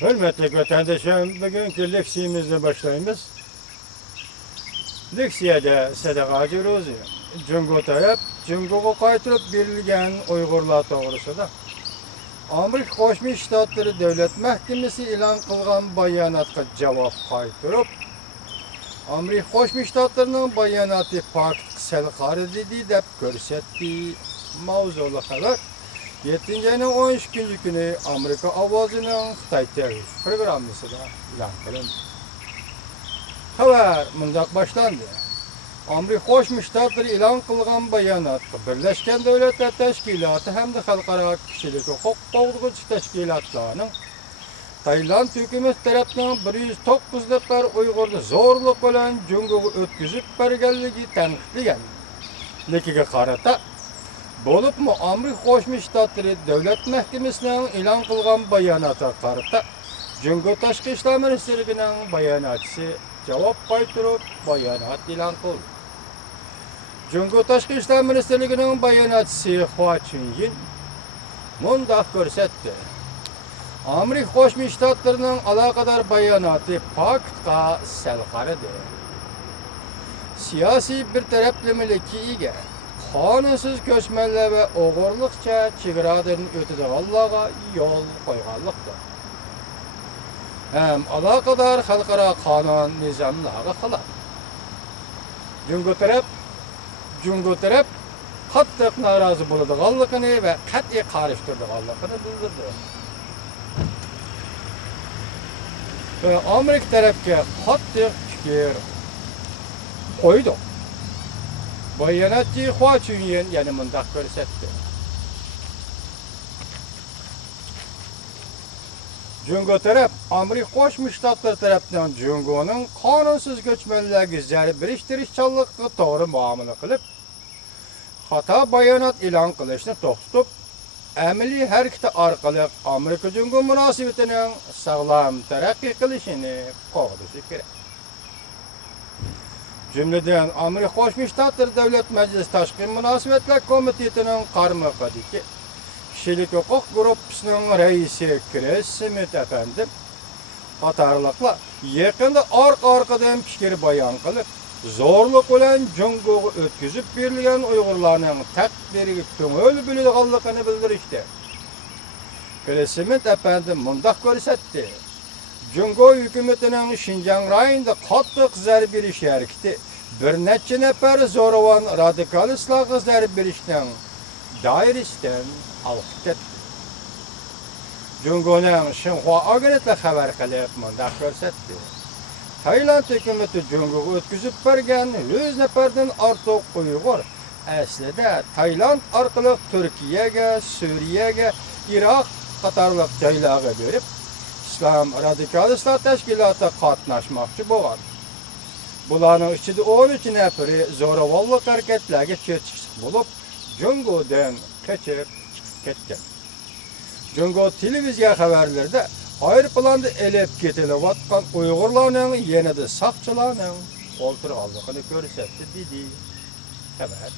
Hürmetli vatandaşlarım, bugünkü leksiyamızla başlayımız. Leksiyada sadaqacı rozu. Cungo taraf, Cungo'ga qaytırıp berilgen Uygurlar toğrusida. Amerika Qo'shma Shtatlari Davlat Mahkamasi e'lon qilgan bayonotga javob qaytirib, Amerika Qo'shma Shtatlarining bayonoti fakt sal qaridi deb ko'rsatdi. Mavzuli xabar 7 ayning 13 kuni Amerika ovozining Xitoy TV programmasida e'lon qilindi. Xabar mundaq boshlandi. Amerika Qo'shma Shtatlari e'lon qilgan bayonotda Birlashgan Davlatlar Tashkiloti hamda xalqaro kishilik huquq qo'g'dug'uchi tashkilotlarning Tayland hukumati tomonidan 109 nafar Uyg'urni zo'rlik bilan Jungoga o'tkazib berganligi tanqidlangan. Lekin qarata bo'libmi Amerika Qo'shma Shtatlari Davlat Mahkamasining e'lon qilgan bayonotiga qarata Jungo Tashqi ishlar ministrligining bayonotchisi javob qaytirib bayonot e'lon qildi. Jungo Tashqi ishlar ministrligining bayonotchisi Hua Chunying mundaq ko'rsatdi. Amerika Qo'shma Shtatlarining aloqador bayonoti faktga sal qaradi. Siyosiy bir taraflamalikka ega qonunsiz ko'chmanlar va o'g'irlikcha chegaradan o'tadiganlarga yo'l qo'yganlikdir. Hem aloqador xalqaro qonun nizomlarga xilaf. Jungo taraf qattiq norozi bo'ladiganligini va qat'iy qarshi turadiganligini bildirdi. Amerika tarafga qattiq fikr qo'ydi. Bayonotchi Hua Chunying yana mundaq ko'rsatdi. Jungo taraf Amerika Qo'shma Shtatlari tomonidan Jungoning qonunsiz ko'chmanlarga zarar berishtirishchanlikqa to'g'ri muomala qilib, xato bayonot e'lon qilishni to'xtatib, amaliy harakati orqali Amerika Jungo munosabatining sog'lom taraqqiy qilishini qo'g'dashi kerak. Jumladan Amerika Qo'shma Shtatlari Davlat Majlisi Tashqi munosabatlar komitetining qarmog'idagi kishilik huquq gruppasining raisi Chris Smith efendi qatorliqlar yaqinda orqa-orqadan fikr bayon qilib, zo'rlik bilan Jungoga o'tkazib berilgan Uyg'urlarning taqdiriga ko'ngil bo'ladiganligini bildirishdi. Chris Smith efendi mundaq ko'rsatdi. Jungo hukumatining Xinjiang rayonida qattiq zarb berish harakati bir necha nafar zo'ravon radikalistlarga zarb berishning doirasidan olib ketdi. Jungoning Xinhua agentligi xabar qilib mundaq ko'rsatdi. Tayland hukumati Jungoga o'tkazib bergan 100 nafardan ortiq Uyg'ur aslida Tayland orqali Turkiyaga, Suriyaga, Iroq qatorliq joylarga berib İslam Radikalistlar Tashkiloti qatnashmoqchi bo'lgan. Bularning ichida 13 nafari zo'ravonlik harakatlarga ketishib bo'lib, Jungodan qochib ketgan. Jungo televiziya xabarlarida aeroplanda elib ketilayotgan Uyg'urlarning yanada saqchilarning o'ltirilganligini ko'rsatdi dedi xabar.